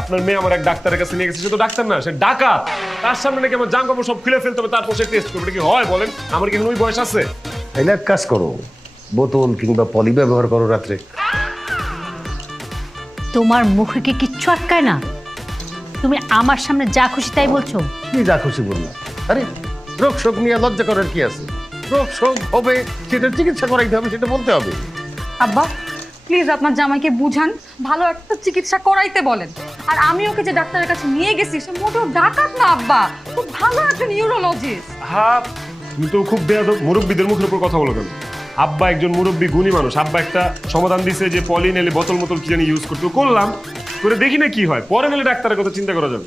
আপনার মেয়ে আমার এক ডাক্তারের কাছে নিয়ে গেছে, সে তো ডাক্তার না, সে ডাকাত। তার সামনে নাকি আমার জামা কাপড় সব খুলে ফেলতে হবে, তারপর সে টেস্ট করবে। এটা কি হয় বলেন? আমার কি এখন ওই বয়স আছে? তাইলে এক কাজ করো, বোতল কিংবা পলি ব্যবহার করো রাত্রে। তোমার মুখে কি কিচ্ছু আটকায় না? তুমি আমার সামনে যা খুশি তাই বলছো। কি যা খুশি বললাম? আরে রোগ শোক নিয়ে লজ্জা করার কি আছে? রোগ শোক হবে, সেটা চিকিৎসা করাইতে হবে, সেটা বলতে হবে। আব্বা প্লিজ আপনার জামাইকে বুঝান, ভালো একটা চিকিৎসা করাইতে বলেন। আর আমি ওকে যে ডাক্তারের কাছে নিয়ে গেছি সে মোটেও ডাকাত না আব্বা, খুব ভালো একটা নিউরোলজিস্ট। হ্যাঁ, তুমি তো খুব বেয়াদব, মুরব্বীদের মুখের উপর কথা বলো কেন? আব্বা একজন মুরব্বী গুণী মানুষ, আব্বা একটা সমাধান দিছে যে পলি নেলে বোতল মতল কি জানি ইউজ করতে, করলাম, করে দেখি না কি হয়, পরে নেলে ডাক্তারের কথা চিন্তা করা যাবে।